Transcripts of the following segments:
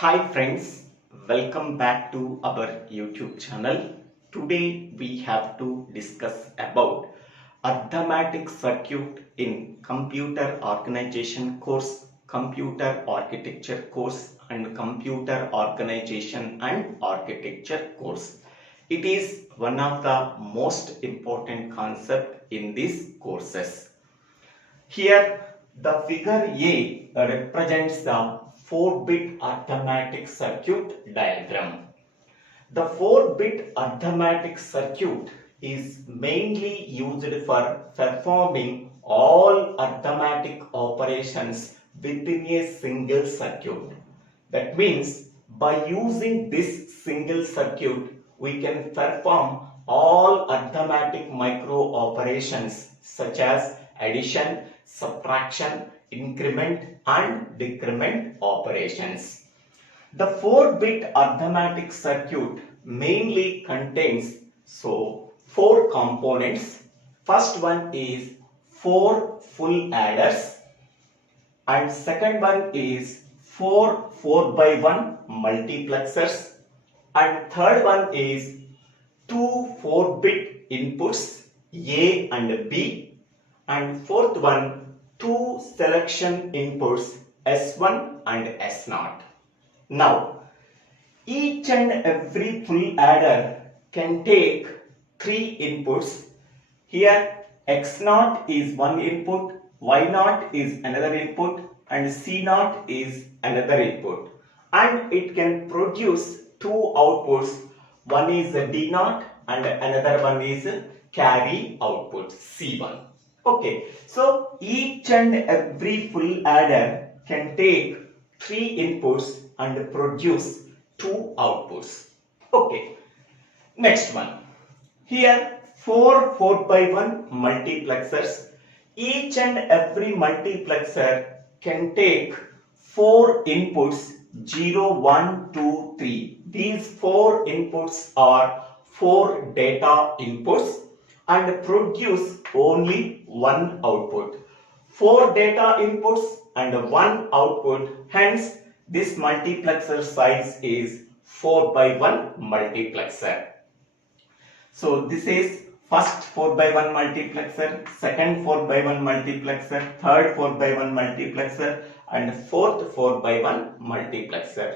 Hi friends, welcome back to our YouTube channel. Today we have to discuss about Arithmetic Circuit in Computer Organization course, Computer Architecture course and Computer Organization and Architecture course. It is one of the most important concepts in these courses. Here the figure A represents the 4-bit arithmetic circuit diagram. The 4-bit arithmetic circuit is mainly used for performing all arithmetic operations within a single circuit. That means by using this single circuit, we can perform all arithmetic micro operations such as addition, subtraction, increment and decrement operations. The 4-bit arithmetic circuit mainly contains 4 components. First one is 4 full adders and second one is 4 4x1 multiplexers and third one is 2 4-bit inputs A and B and fourth one 2 selection inputs S1 and S0. Now, each and every full adder can take 3 inputs. Here X0 is one input, Y0 is another input and C0 is another input. And it can produce 2 outputs. One is D0 and another one is carry output C1. Okay, so each and every full adder can take 3 inputs and produce 2 outputs. Okay, next one. Here 4 4x1 multiplexers. Each and every multiplexer can take 4 inputs 0, 1, 2, 3. These 4 inputs are 4 data inputs and produce only one output. 4 data inputs and one output, hence this multiplexer size is 4x1 multiplexer. So this is first 4x1 multiplexer, second 4x1 multiplexer, third 4x1 multiplexer and fourth 4x1 multiplexer.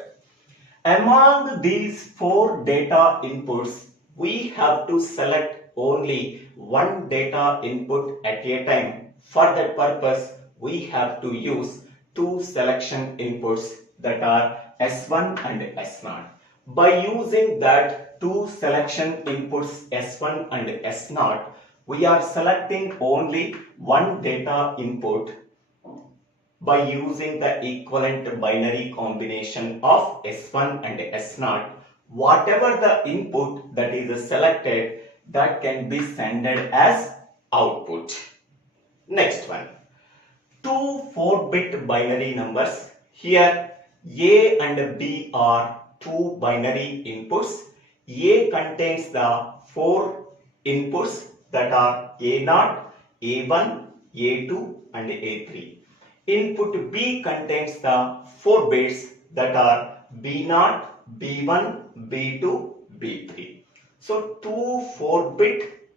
Among these 4 data inputs, we have to select only one data input at a time. For that purpose, we have to use 2 selection inputs that are S1 and S0. By using that 2 selection inputs S1 and S0, we are selecting only one data input by using the equivalent binary combination of S1 and S0. Whatever the input that is selected, that can be sent as output. Next one, 2 4-bit binary numbers. Here A and B are 2 binary inputs. A contains the 4 inputs that are A0, A1, A2 and A3. Input B contains the 4 bits that are B0, B1, B2, B3. So 2 4-bit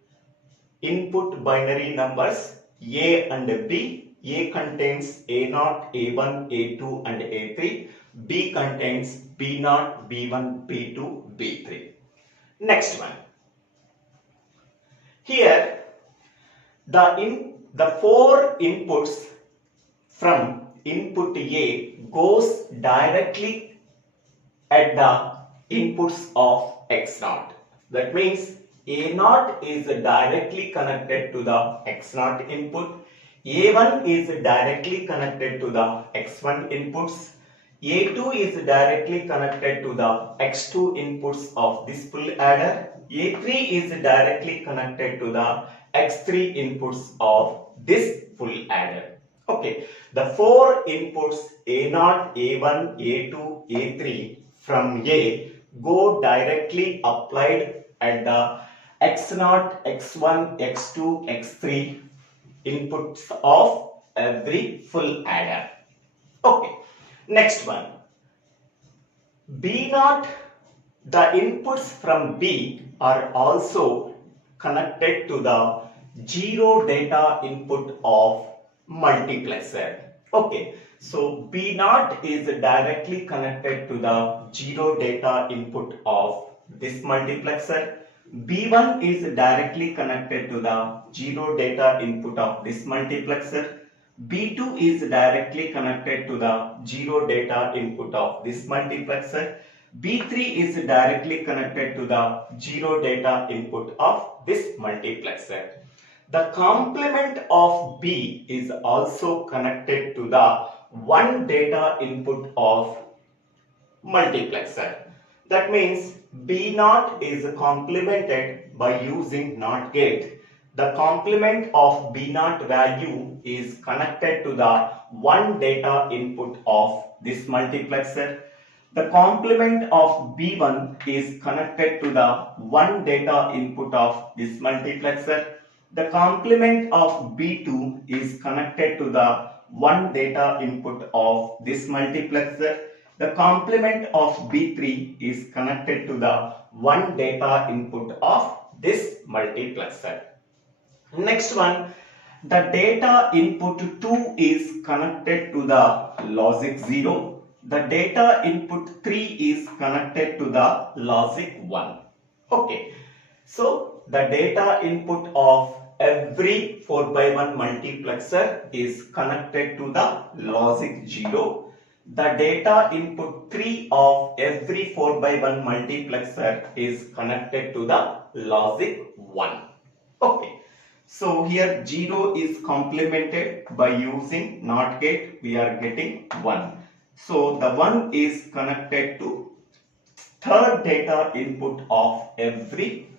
input binary numbers A and B. A contains A0, A1, A2 and A3. B contains B0, B1, B2, B3. Next one. Here the 4 inputs from input A goes directly at the inputs of X0. That means A0 is directly connected to the X0 input. A1 is directly connected to the X1 inputs. A2 is directly connected to the X2 inputs of this full adder. A3 is directly connected to the X3 inputs of this full adder. Okay, the 4 inputs A0, A1, A2, A3 from A go directly applied at the X0, X1, X2, X3 inputs of every full adder. Okay, next one. B naught, the inputs from B are also connected to the 0 data input of multiplexer. Okay, so B naught is directly connected to the 0 data input of this multiplexer. B1 is directly connected to the 0 data input of this multiplexer. B2 is directly connected to the 0 data input of this multiplexer. B3 is directly connected to the 0 data input of this multiplexer. The complement of B is also connected to the 1 data input of multiplexer. That means B0 is complemented by using NOT gate. The complement of B0 value is connected to the 1 data input of this multiplexer. The complement of B1 is connected to the 1 data input of this multiplexer. The complement of B2 is connected to the 1 data input of this multiplexer. The complement of B3 is connected to the 1 data input of this multiplexer. Next one, the data input 2 is connected to the logic 0. The data input 3 is connected to the logic 1. Okay, so the data input of every 4x1 multiplexer is connected to the logic 0. The data input 3 of every 4x1 multiplexer is connected to the logic 1. Okay, so here 0 is complemented by using NOT gate. We are getting 1. So the 1 is connected to third data input of every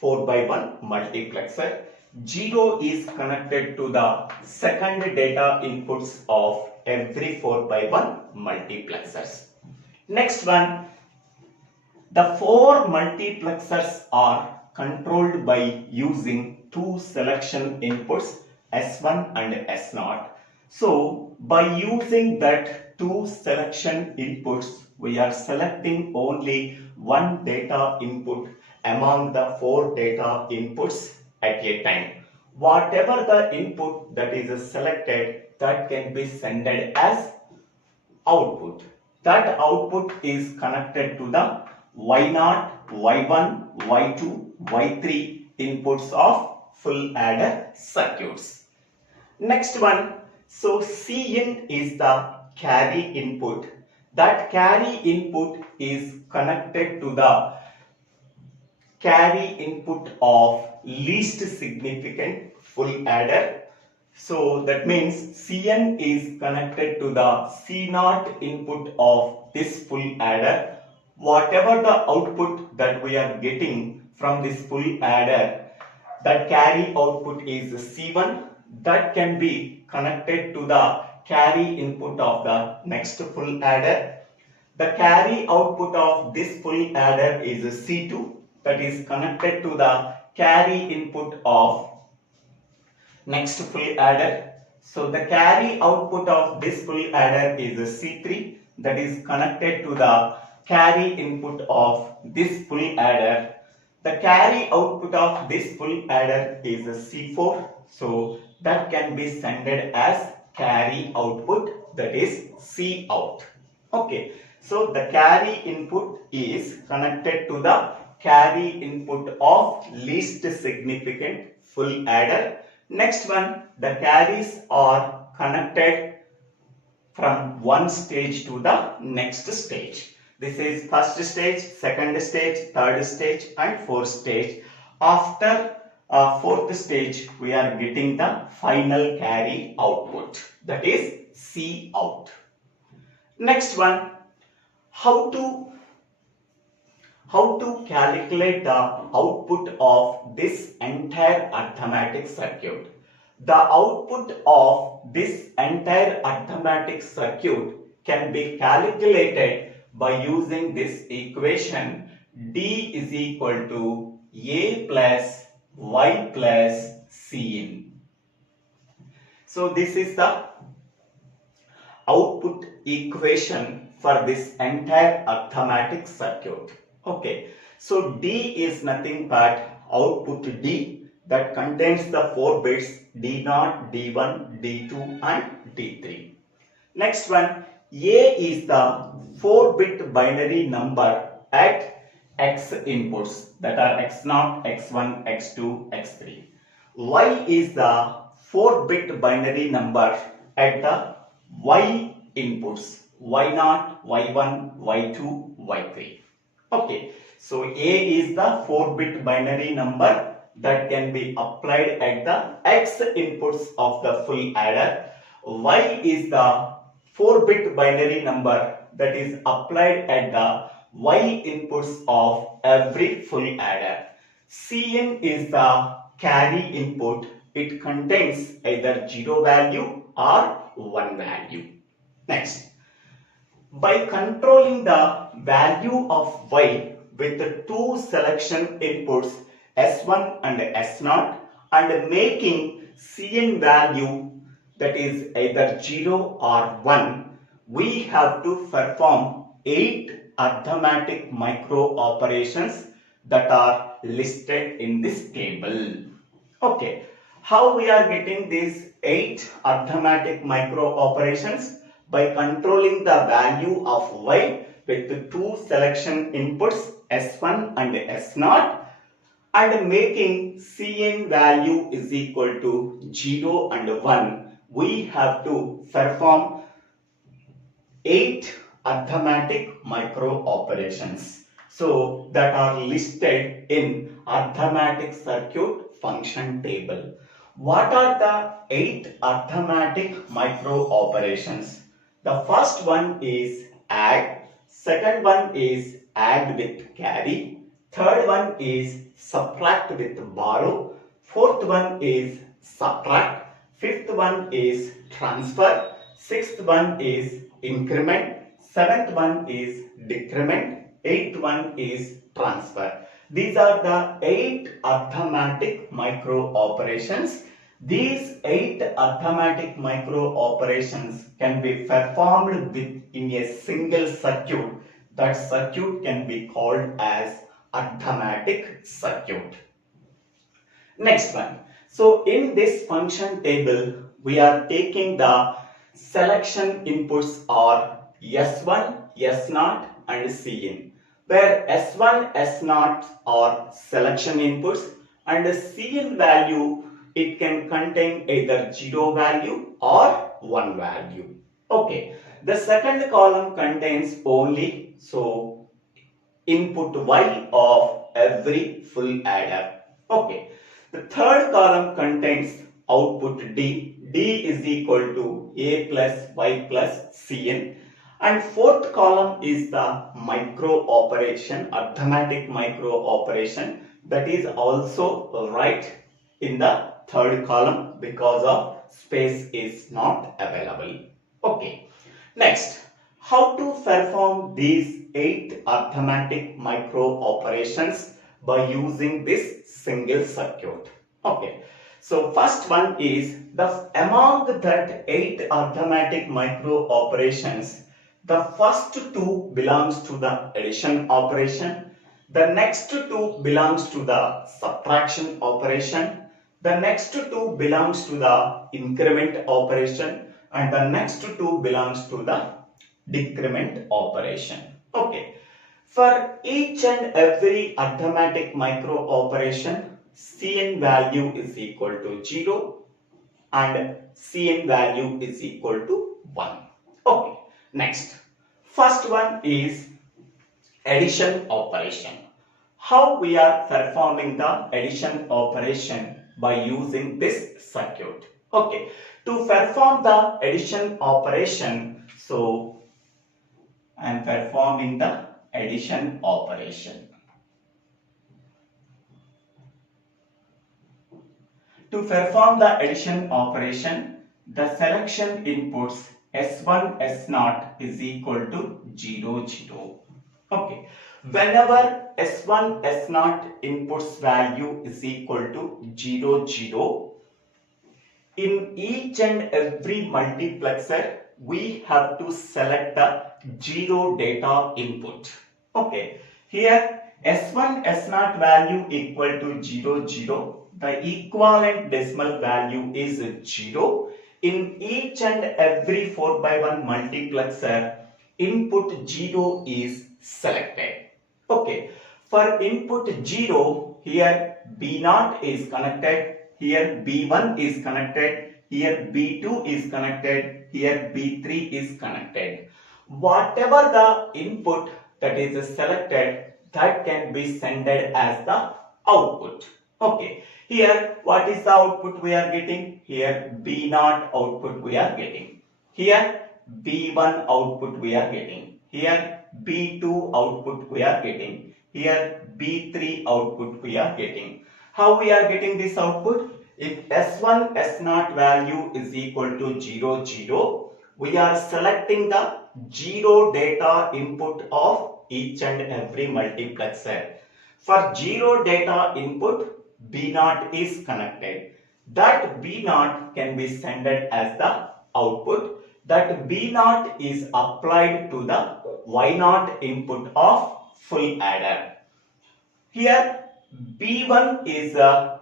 4x1 multiplexer. 0 is connected to the second data inputs of every 4x1 multiplexers. Next one, the 4 multiplexers are controlled by using 2 selection inputs S1 and S0. So by using that 2 selection inputs, we are selecting only 1 data input among the 4 data inputs at a time. Whatever the input that is selected, that can be sent as output. That output is connected to the Y0, Y1, Y2, Y3 inputs of full adder circuits. Next one, so Cin is the carry input. That carry input is connected to the carry input of least significant full adder. So that means Cn is connected to the C0 input of this full adder. Whatever the output that we are getting from this full adder, that carry output is C1. That can be connected to the carry input of the next full adder. The carry output of this full adder is C2. That is connected to the carry input of next full adder. So the carry output of this full adder is C3. That is connected to the carry input of this full adder. The carry output of this full adder is C4. So that can be sent as carry output, that is C out. Okay, so the carry input is connected to the carry input of least significant full adder. Next one, the carries are connected from one stage to the next stage. This is first stage, second stage, third stage and fourth stage. After fourth stage, we are getting the final carry output, that is C out. Next one, how to calculate the output of this entire arithmetic circuit. The output of this entire arithmetic circuit can be calculated by using this equation D is equal to A plus Y plus Cin. So this is the output equation for this entire arithmetic circuit. Okay, so D is nothing but output D that contains the 4 bits D0, D1, D2 and D3. Next one, A is the 4-bit binary number at X inputs, that are X0, X1, X2, X3. Y is the 4-bit binary number at the Y inputs, Y0, Y1, Y2, Y3. Okay, so A is the 4-bit binary number that can be applied at the X inputs of the full adder. Y is the 4-bit binary number that is applied at the Y inputs of every full adder. Cn is the carry input. It contains either 0 value or 1 value. Next, by controlling the value of Y with the 2 selection inputs S1 and S0 and making Cn value that is either 0 or 1, we have to perform 8 arithmetic micro operations that are listed in this table. Okay, how we are getting these 8 arithmetic micro operations? By controlling the value of Y with the 2 selection inputs S1 and S0 and making Cn value is equal to 0 and 1, we have to perform 8 arithmetic micro operations. So that are listed in Arithmetic Circuit Function table. What are the 8 arithmetic micro operations? The first one is add, second one is add with carry, third one is subtract with borrow, fourth one is subtract, fifth one is transfer, sixth one is increment, seventh one is decrement, eighth one is transfer. These are the 8 arithmetic micro operations. These 8 arithmetic micro operations can be performed in a single circuit. That circuit can be called as arithmetic circuit. Next one. So in this function table, we are taking the selection inputs are S1, S0 and Cn, where S1, S0 are selection inputs and the Cn value, it can contain either 0 value or 1 value. Okay, the second column contains only input Y of every full adder. Okay, the third column contains output D. D is equal to A plus Y plus Cn. And fourth column is the micro operation, arithmetic micro operation, that is also right in the third column because of space is not available. Okay, next, how to perform these 8 arithmetic micro operations by using this single circuit. Okay, so first one is among that 8 arithmetic micro operations, the first 2 belongs to the addition operation, the next 2 belongs to the subtraction operation, the next 2 belongs to the increment operation and the next 2 belongs to the decrement operation. Okay, for each and every arithmetic micro operation, Cn value is equal to 0 and Cn value is equal to 1. Okay, next, first one is addition operation. How we are performing the addition operation? By using this circuit. Okay, to perform the addition operation, so I am performing the addition operation. To perform the addition operation, the selection inputs S1, S0 is equal to 0, 0. Okay, whenever S1, S0 inputs value is equal to 0, 0, in each and every multiplexer, we have to select the zero data input. Okay, here S1 S0 value equal to 0 0. The equivalent decimal value is 0. In each and every 4/1 multiplexer, input 0 is selected. Okay, for input 0, here B0 is connected, here B1 is connected, here B2 is connected, here B3 is connected. Whatever the input that is selected, that can be sent as the output. Okay, here what is the output we are getting? Here B0 output we are getting. Here B1 output we are getting. Here B2 output we are getting. Here B3 output we are getting. How we are getting this output? If S1 S0 value is equal to 0 0, we are selecting the 0 data input of each and every multiplexer. For 0 data input, B0 is connected. That B0 can be sent as the output. That B0 is applied to the Y0 input of full adder. Here B1 is the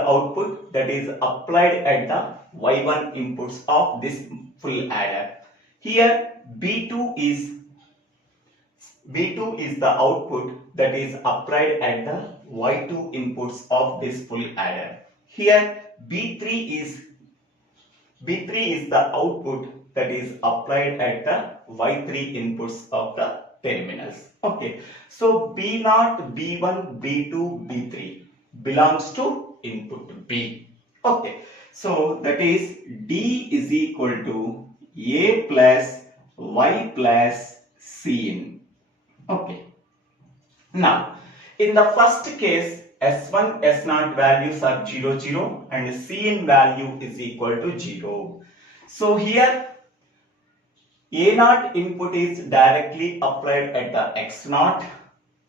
output that is applied at the Y1 inputs of this full adder. Here B2 is the output that is applied at the Y2 inputs of this full adder. Here B3 is the output that is applied at the Y3 inputs of the terminals. Okay, so B0, B1, B2, B3 belongs to input B. Okay, so that is D is equal to A plus Y plus Cin. Okay, now in the first case, S1, S0 values are 0 0 and Cin value is equal to 0. So here A0 input is directly applied at the X0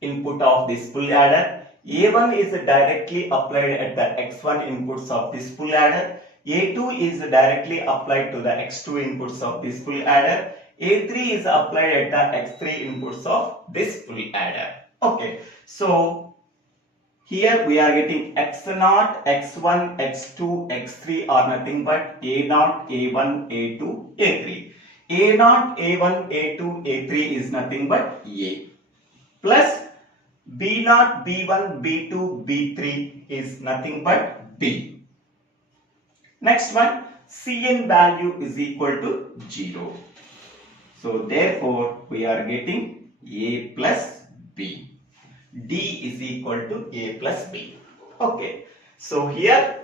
input of this full adder. A1 is directly applied at the X1 inputs of this full adder. A2 is directly applied to the X2 inputs of this full adder. A3 is applied at the X3 inputs of this full adder. Okay, so here we are getting X0, X1, X2, X3 are nothing but A0, A1, A2, A3. A0, A1, A2, A3 is nothing but A. Plus B0, B1, B2, B3 is nothing but B. Next one, Cn value is equal to 0. So therefore we are getting A plus B. D is equal to A plus B. Okay, so here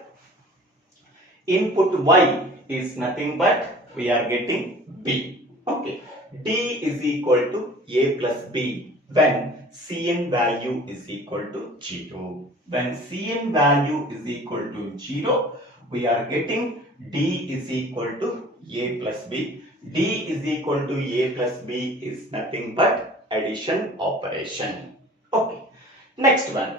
input Y is nothing but we are getting B. Okay, D is equal to A plus B when Cn value is equal to 0. When Cn value is equal to 0, we are getting D is equal to A plus B. D is equal to A plus B is nothing but addition operation. Okay, next one.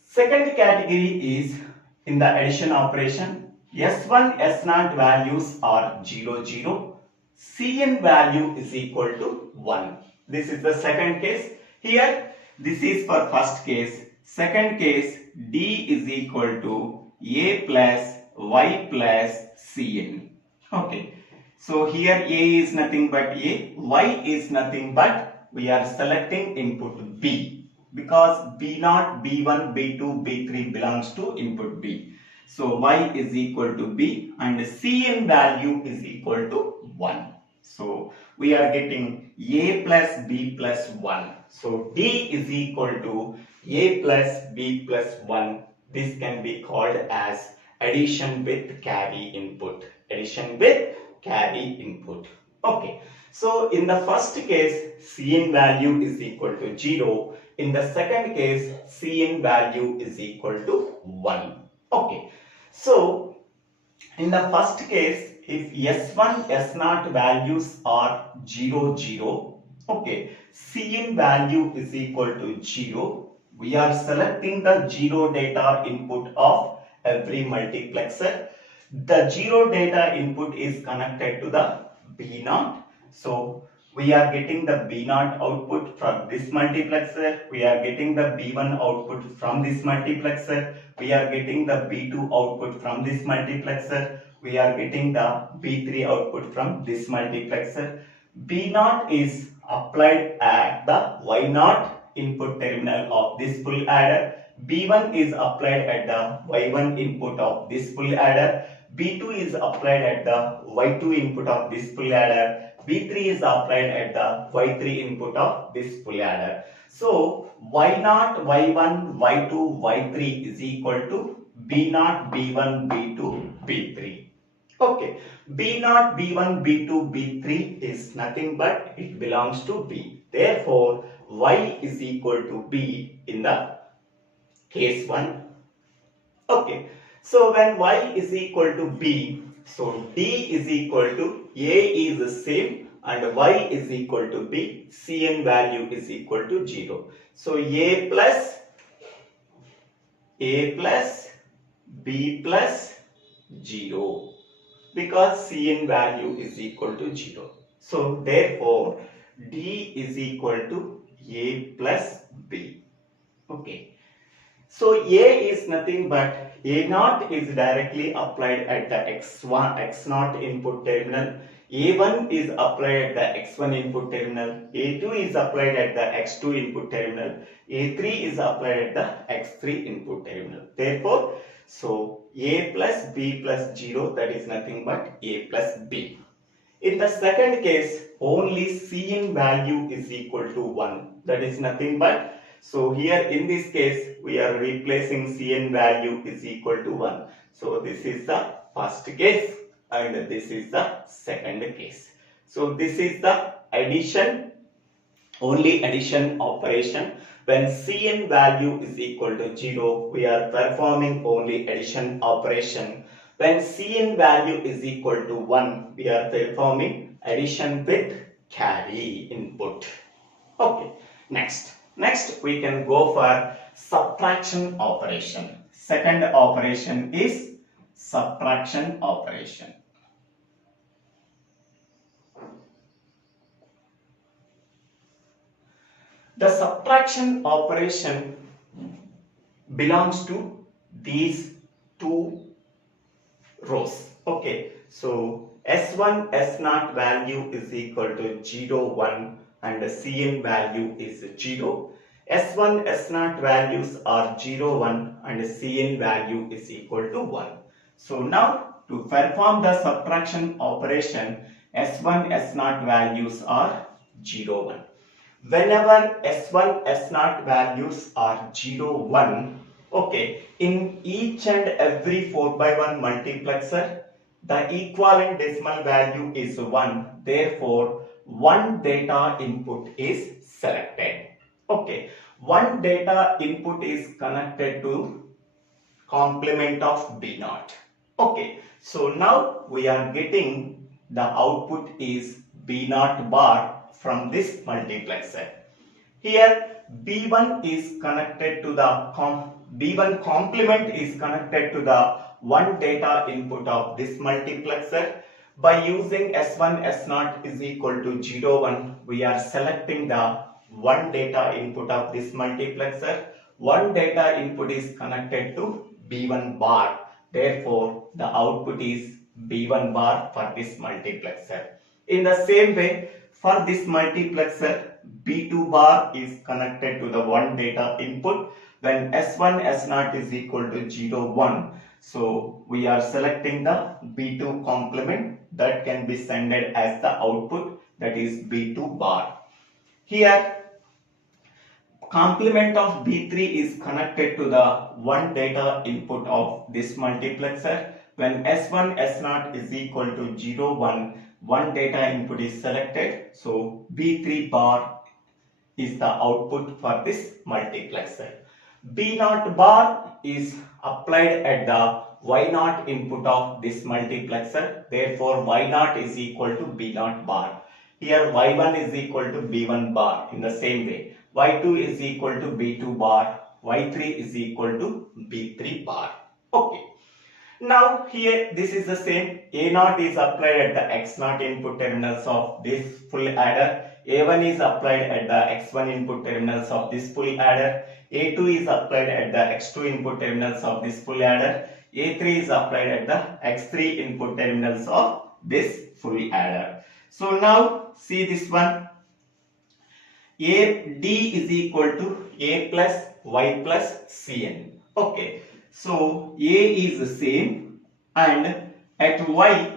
Second category is in the addition operation. S1, S0 values are 0 0. Cn value is equal to 1. This is the second case. Here this is for first case. Second case, D is equal to A plus Y plus Cn. Okay, so here A is nothing but A, Y is nothing but we are selecting input B because B0, B1, B2, B3 belongs to input B. So Y is equal to B and Cn value is equal to 1. So we are getting A plus B plus 1. So D is equal to A plus B plus 1. This can be called as addition with carry input. Addition with carry input. Okay. So in the first case, Cn value is equal to 0. In the second case, Cn value is equal to 1. Okay. So in the first case, if S1, S0 values are 0, 0, okay, Cn value is equal to 0. We are selecting the 0 data input of every multiplexer. The 0 data input is connected to the B0. So we are getting the B0 output from this multiplexer. We are getting the B1 output from this multiplexer. We are getting the B2 output from this multiplexer. We are getting the B3 output from this multiplexer. B0 is applied at the Y0 input terminal of this full adder. B1 is applied at the Y1 input of this full adder. B2 is applied at the Y2 input of this full adder. B3 is applied at the Y3 input of this full adder. So Y0, Y1, Y2, Y3 is equal to B0, B1, B2, B3. Okay, B0, B1, B2, B3 is nothing but it belongs to B. Therefore, Y is equal to B in the case 1. Okay, so when Y is equal to B, so D is equal to A is the same and Y is equal to B, Cn value is equal to 0. So A plus B plus 0 because Cn value is equal to 0. So therefore D is equal to A plus B. Okay. So A is nothing but A0 is directly applied at the X0 input terminal. A1 is applied at the X1 input terminal. A2 is applied at the X2 input terminal. A3 is applied at the X3 input terminal. Therefore, so A plus B plus 0, that is nothing but A plus B. In the second case, only Cn value is equal to 1. That is nothing but, so here in this case, we are replacing Cn value is equal to 1. So this is the first case and this is the second case. So this is the addition, only addition operation. When Cn value is equal to 0, we are performing only addition operation. When Cn value is equal to 1, we are performing addition with carry input. Okay, next we can go for subtraction operation. Second operation is subtraction operation. The subtraction operation belongs to these two rows. Okay, so S1, S0 value is equal to 0, 1 and the Cn value is 0. S1, S0 values are 0, 1 and the Cn value is equal to 1. So now to perform the subtraction operation, S1, S0 values are 0, 1. Whenever S1, S0 values are 0, 1, okay, in each and every 4x1 multiplexer, the equivalent decimal value is 1. Therefore, one data input is selected. Okay, one data input is connected to complement of B0. Okay, so now we are getting the output is B0 bar from this multiplexer. Here B1 is connected to the B1 complement is connected to the one data input of this multiplexer. By using S1, S0 is equal to 0, 1, we are selecting the one data input of this multiplexer. One data input is connected to B1 bar. Therefore, the output is B1 bar for this multiplexer. In the same way, for this multiplexer, B2 bar is connected to the one data input. When S1, S0 is equal to 0, 1, so we are selecting the B2 complement that can be sent as the output, that is B2 bar. Here, complement of B3 is connected to the one data input of this multiplexer. When S1, S0 is equal to 0, 1, one data input is selected. So B3 bar is the output for this multiplexer. B0 bar is applied at the Y0 input of this multiplexer. Therefore, Y0 is equal to B0 bar. Here Y1 is equal to B1 bar in the same way. Y2 is equal to B2 bar. Y3 is equal to B3 bar. Okay. Now here this is the same. A0 is applied at the x0 input terminals of this full adder. A1 is applied at the x1 input terminals of this full adder. A2 is applied at the x2 input terminals of this full adder. A3 is applied at the x3 input terminals of this full adder. So now see this one. A D is equal to A plus Y plus Cn. Okay. So A is the same, and at Y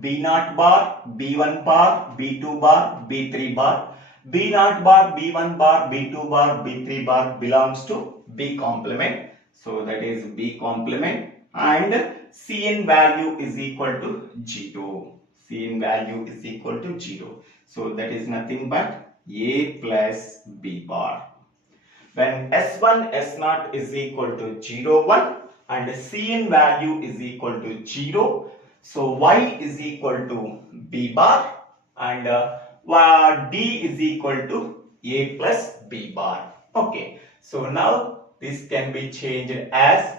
B0 bar, B1 bar, B2 bar, B3 bar. B0 bar, B1 bar, B2 bar, B3 bar belongs to B complement. So that is B complement, and Cn value is equal to 0. Cn value is equal to 0. So that is nothing but A plus B bar. When S1 S0 is equal to 0 1 and Cn value is equal to 0, so Y is equal to B bar and D is equal to A plus B bar. Okay, so now this can be changed as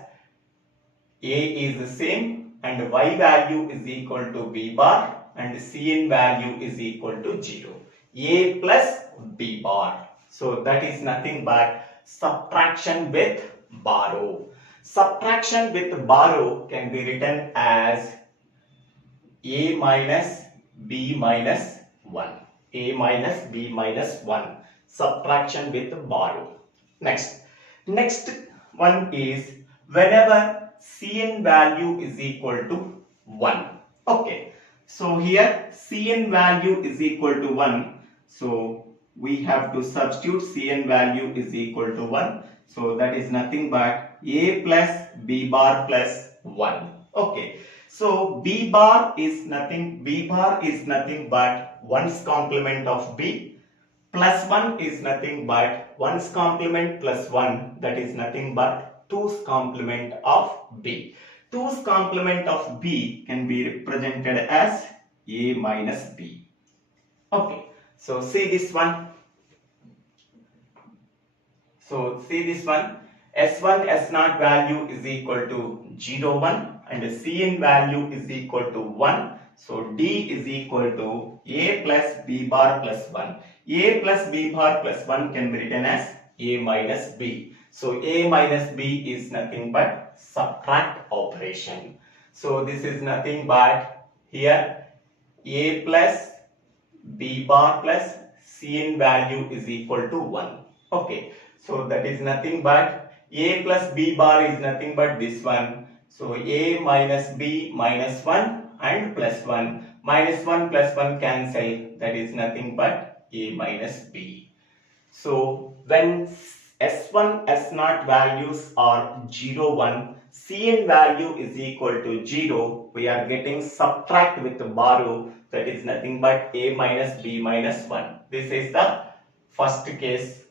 A is the same and Y value is equal to B bar and Cn value is equal to 0. A plus B bar. So that is nothing but subtraction with borrow. Subtraction with borrow can be written as A minus B minus 1. A minus B minus 1. Subtraction with borrow. Next one is whenever Cn value is equal to 1. Okay. So here Cn value is equal to 1. So we have to substitute Cn value is equal to 1. So that is nothing but A plus B bar plus 1. Okay. So B bar is nothing but 1's complement of B plus 1 is nothing but 1's complement plus 1, that is nothing but 2's complement of B. 2's complement of B can be represented as A minus B. Okay. So see this one. S1 S0 value is equal to 0 1 and Cn value is equal to 1. So D is equal to A plus B bar plus 1. A plus B bar plus 1 can be written as A minus B. So A minus B is nothing but subtract operation. So this is nothing but here A plus B bar plus Cn value is equal to 1. Okay. So that is nothing but A plus B bar is nothing but this one. So A minus B minus 1 and plus 1. Minus 1 plus 1 cancel. That is nothing but A minus B. So when S1 S0 values are 0 1, Cn value is equal to 0. We are getting subtract with borrow. That is nothing but A minus B minus 1. This is the first case.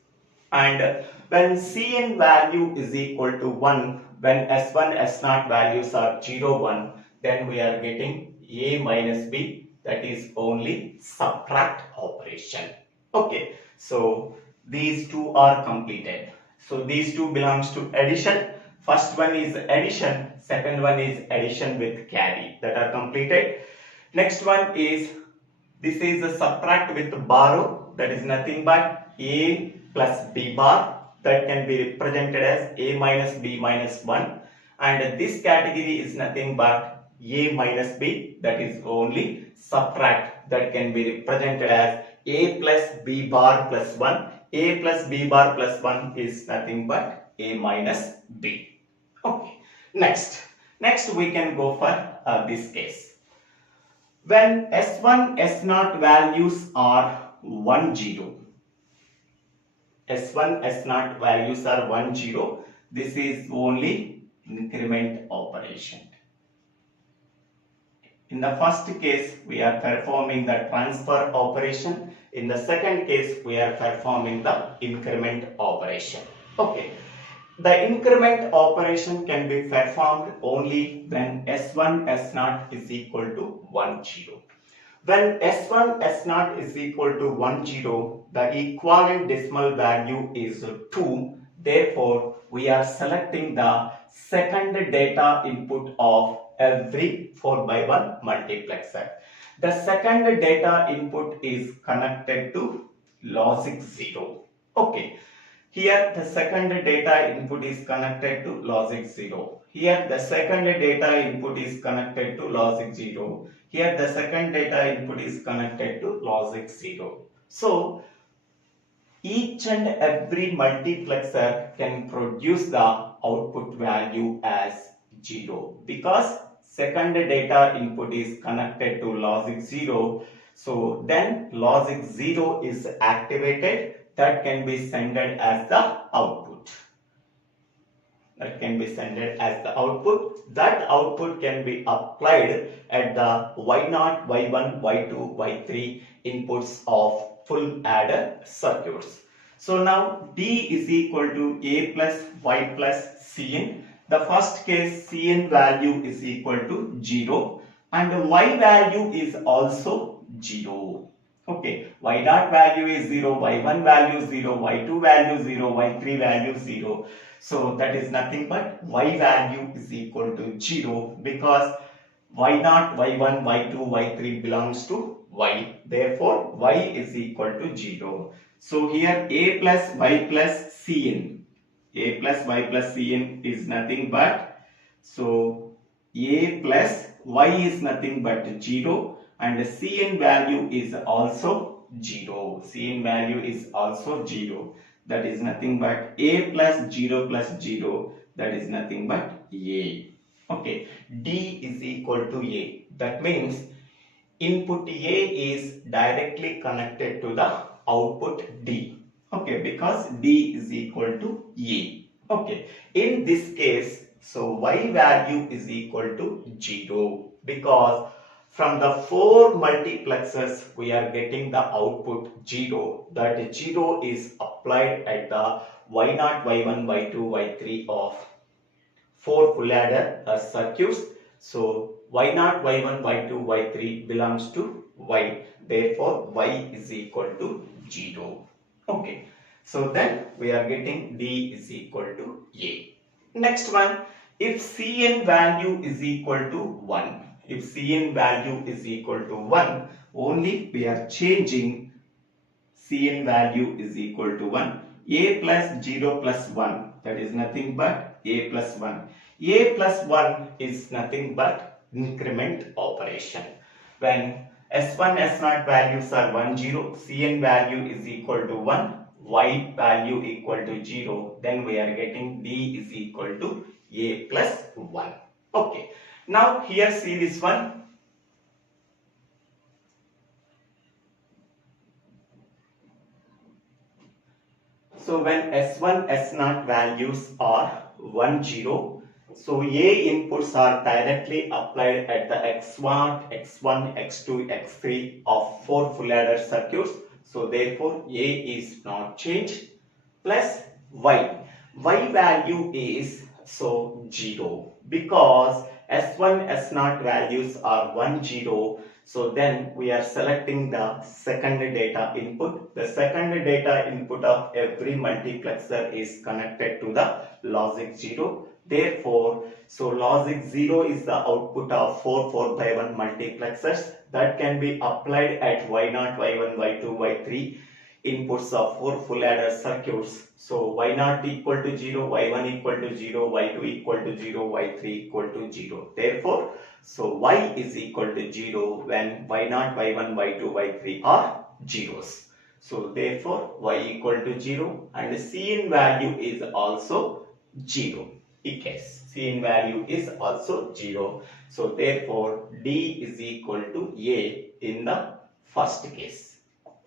And when Cn value is equal to 1, when S1 S0 values are 0 1, then we are getting A minus B, that is only subtract operation. Okay, so these two are completed. So these two belongs to addition. First one is addition, second one is addition with carry, that are completed. Next one is, this is a subtract with borrow, that is nothing but A plus B bar, that can be represented as A minus B minus 1, and this category is nothing but A minus B, that is only subtract, that can be represented as A plus B bar plus 1. A plus B bar plus 1 is nothing but A minus B. Okay. Next we can go for this case. When S1 S0 values are 1 0. S1 S0 values are 1 0. This is only increment operation. In the first case, we are performing the transfer operation. In the second case, we are performing the increment operation. Okay. The increment operation can be performed only when S1 S0 is equal to 1 0. When S1 S0 is equal to 1 0, the equivalent decimal value is 2. Therefore, we are selecting the second data input of every 4/1 multiplexer. The second data input is connected to logic 0. Okay. Here the second data input is connected to logic 0. Here the second data input is connected to logic 0. Here the second data input is connected to logic 0. So each and every multiplexer can produce the output value as 0 because second data input is connected to logic 0. So then logic 0 is activated. That can be sent as the output. That output can be applied at the Y0, Y1, Y2, Y3 inputs of full adder circuits. So now D is equal to A plus Y plus Cn. The first case Cn value is equal to 0 and Y value is also 0. Okay, Y dot value is 0, Y1 value 0, Y2 value 0, Y3 value 0. So that is nothing but Y value is equal to 0 because Y0, Y1, Y2, Y3 belongs to Y. Therefore, Y is equal to 0. So here A plus Y plus Cn. A plus Y plus Cn is nothing but, so A plus Y is nothing but 0. And the Cn value is also 0. Cn value is also 0. That is nothing but A plus 0 plus 0. That is nothing but A. Okay. D is equal to A. That means input A is directly connected to the output D. Okay. Because D is equal to A. Okay. In this case, so Y value is equal to 0 because from the 4 multiplexers, we are getting the output 0. That 0 is applied at the Y0, Y1, Y2, Y3 of 4 full adder circuits. So Y0, Y1, Y2, Y3 belongs to Y. Therefore, Y is equal to 0. Okay. So then we are getting D is equal to A. Next one, if Cn value is equal to 1. If Cn value is equal to 1, only we are changing Cn value is equal to 1. A plus 0 plus 1, that is nothing but A plus 1. A plus 1 is nothing but increment operation. When S1, S0 values are 1, 0, Cn value is equal to 1, Y value equal to 0, then we are getting D is equal to A plus 1. Okay. Now here see this one. So when S1, S0 values are 1, 0, so A inputs are directly applied at the X0, X1, X2, X3 of 4 full adder circuits. So therefore A is not changed plus Y. Y value is so 0 because S1, S0 values are 1, 0. So then we are selecting the second data input. The second data input of every multiplexer is connected to the logic 0. Therefore, so logic 0 is the output of 4 4/1 multiplexers that can be applied at Y0, Y1, Y2, Y3 inputs of 4 full adder circuits. So Y0 equal to 0, Y1 equal to 0, Y2 equal to 0, Y3 equal to 0. Therefore, so Y is equal to 0 when Y0, Y1, Y2, Y3 are zeros. So therefore Y equal to 0 and Cn value is also 0. Case Cn value is also 0. So therefore D is equal to A in the first case.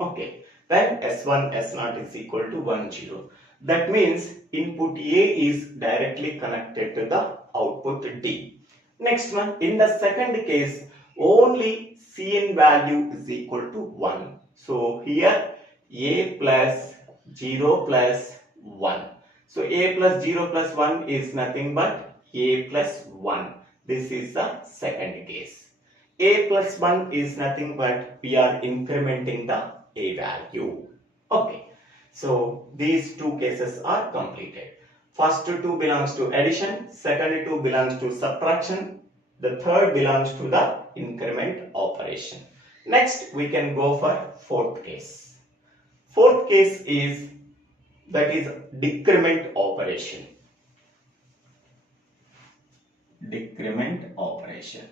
Okay. Then S1, S0 is equal to 1, 0. That means input A is directly connected to the output D. Next one, in the second case, only Cn value is equal to 1. So here A plus 0 plus 1. So A plus 0 plus 1 is nothing but A plus 1. This is the second case. A plus 1 is nothing but we are incrementing the A value. Okay. So these two cases are completed. First two belongs to addition, second two belongs to subtraction. The third belongs to the increment operation. Next, we can go for fourth case. Fourth case is decrement operation. Decrement operation.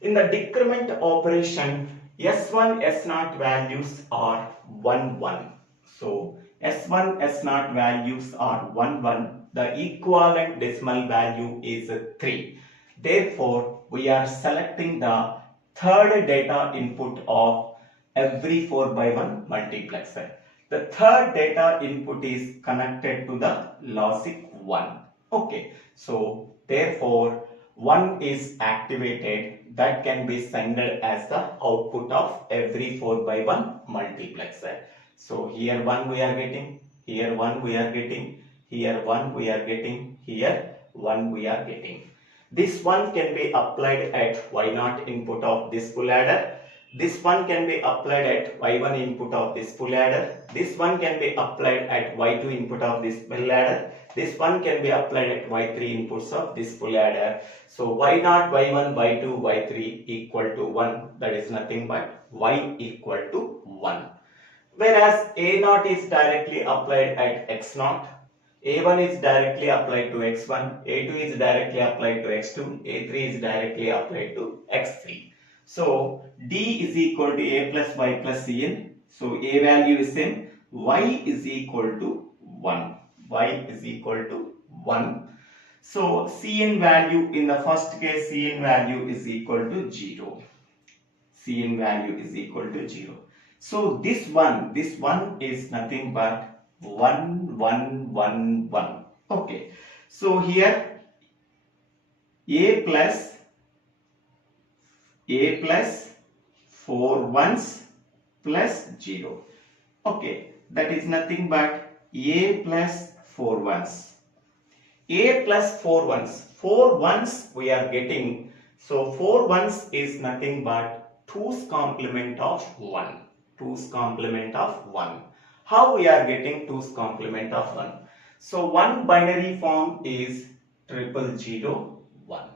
In the decrement operation, S1, S0 values are 1, 1. So, S1, S0 values are 1, 1. The equivalent decimal value is 3. Therefore, we are selecting the third data input of every 4 by 1 multiplexer. The third data input is connected to the logic 1. Okay, so therefore 1 is activated, that can be sent as the output of every 4 by 1 multiplexer. So here 1 we are getting, here 1 we are getting, here 1 we are getting, here 1 we are getting. This one can be applied at y0 input of this full adder. This one can be applied at y1 input of this full adder. This one can be applied at y2 input of this full adder. This one can be applied at y3 inputs of this full adder. So y0, y1, y2, y3 equal to 1. That is nothing but y equal to 1. Whereas a0 is directly applied at x0. A1 is directly applied to x1, A2 is directly applied to x2, A3 is directly applied to x3. So, D is equal to A plus Y plus Cn. So, A value is same, Y is equal to 1. Y is equal to 1. So, Cn value in the first case, Cn value is equal to 0. Cn value is equal to 0. So, this one is nothing but 1, 1, 1, 1. Okay. So here A plus 4 ones plus 0. Okay. That is nothing but A plus 4 ones. A plus 4 ones. 4 ones we are getting. So 4 ones is nothing but 2's complement of 1. 2's complement of 1. How we are getting 2's complement of 1? So, one binary form is 00001.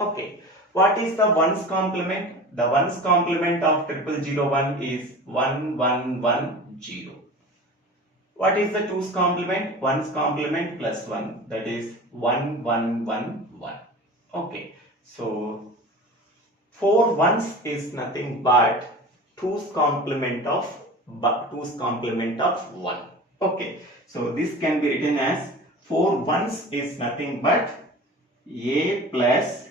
Okay. What is the 1's complement? The 1's complement of 0001 is 1110. What is the 2's complement? 1's complement plus 1, that is 1111. Okay. So, 4 ones is nothing but 2's complement of 1. Okay, so this can be written as 4 ones is nothing but A plus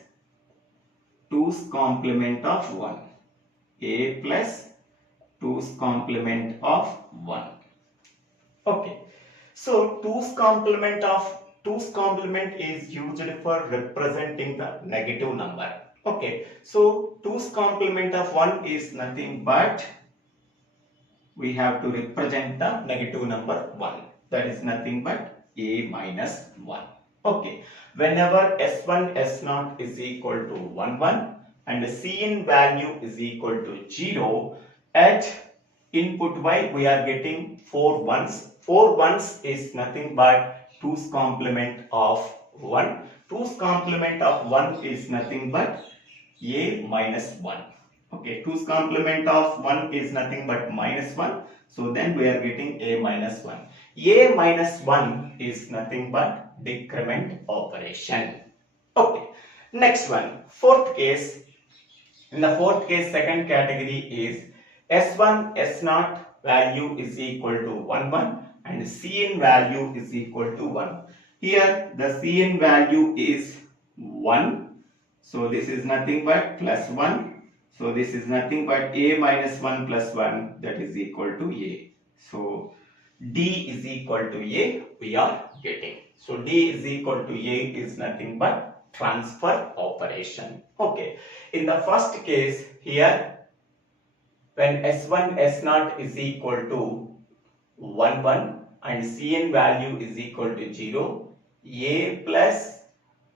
2's complement of 1. A plus 2's complement of 1. Okay, so 2's complement is used for representing the negative number. Okay, so 2's complement of 1 is nothing but we have to represent the negative number 1. That is nothing but A minus 1. Okay. Whenever S1, S0 is equal to 1, 1 and Cn value is equal to 0, at input Y we are getting 4 ones. 4 ones is nothing but 2's complement of 1. 2's complement of 1 is nothing but A minus 1. Okay, 2's complement of 1 is nothing but minus 1. So then we are getting A minus 1. A minus 1 is nothing but decrement operation. Okay, next one, fourth case. In the fourth case, second category is S1, S0 value is equal to 1, 1 and Cn value is equal to 1. Here the Cn value is 1. So this is nothing but plus 1. So this is nothing but A minus 1 plus 1, that is equal to A. So D is equal to A we are getting. So D is equal to A is nothing but transfer operation. Okay. In the first case here, when S1, S0 is equal to 1, 1 and Cn value is equal to 0, A plus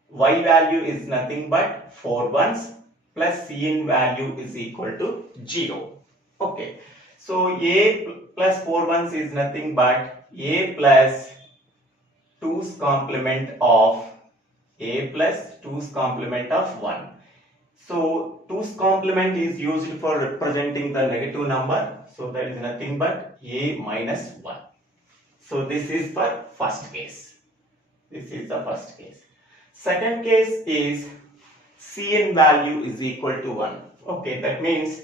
Y value is nothing but 4 ones plus Cn value is equal to 0. Okay. So A plus 4 ones is nothing but A plus 2's complement of a plus 2's complement of 1. So 2's complement is used for representing the negative number. So that is nothing but a minus 1. So this is for first case. This is the first case. Second case is Cn value is equal to 1. Okay, that means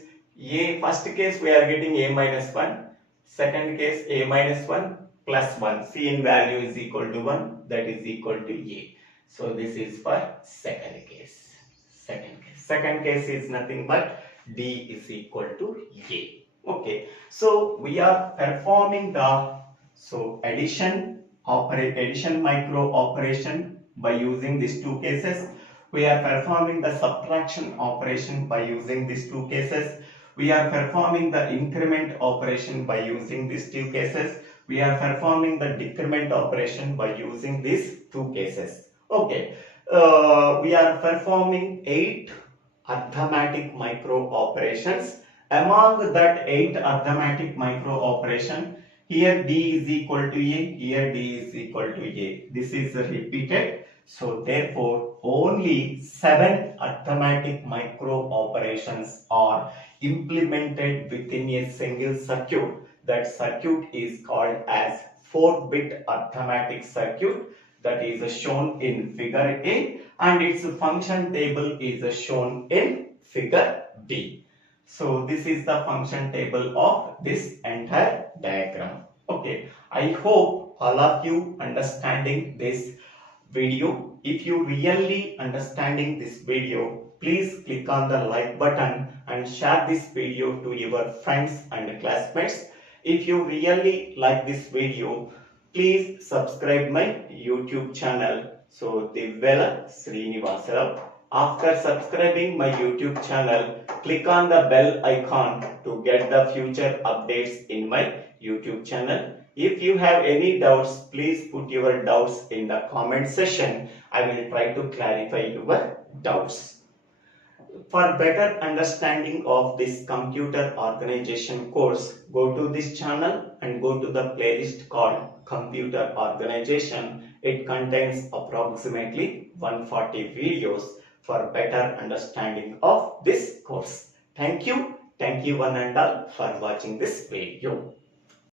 first case we are getting a minus 1. Second case a minus 1 plus 1. Cn value is equal to 1. That is equal to a. So this is for second case. Second case is nothing but d is equal to a. Okay. So we are performing the addition micro operation by using these two cases. We are performing the subtraction operation by using these two cases. We are performing the increment operation by using these two cases. We are performing the decrement operation by using these two cases. Okay. We are performing 8 arithmetic micro operations. Among that 8 arithmetic micro operation, here d is equal to a, here d is equal to a. This is repeated. So therefore, only 7 arithmetic micro operations are implemented within a single circuit. That circuit is called as 4-bit arithmetic circuit. That is shown in figure A, and its function table is shown in figure B. So this is the function table of this entire diagram. Okay, I hope all of you understanding this video. If you really understanding this video, please click on the like button and share this video to your friends and classmates. If you really like this video, please subscribe my YouTube channel. So DIVVELA SRINIVASA. After subscribing my YouTube channel, click on the bell icon to get the future updates in my YouTube channel. If you have any doubts, please put your doubts in the comment section. I will try to clarify your doubts. For better understanding of this computer organization course, go to this channel and go to the playlist called Computer Organization. It contains approximately 140 videos for better understanding of this course. Thank you one and all for watching this video.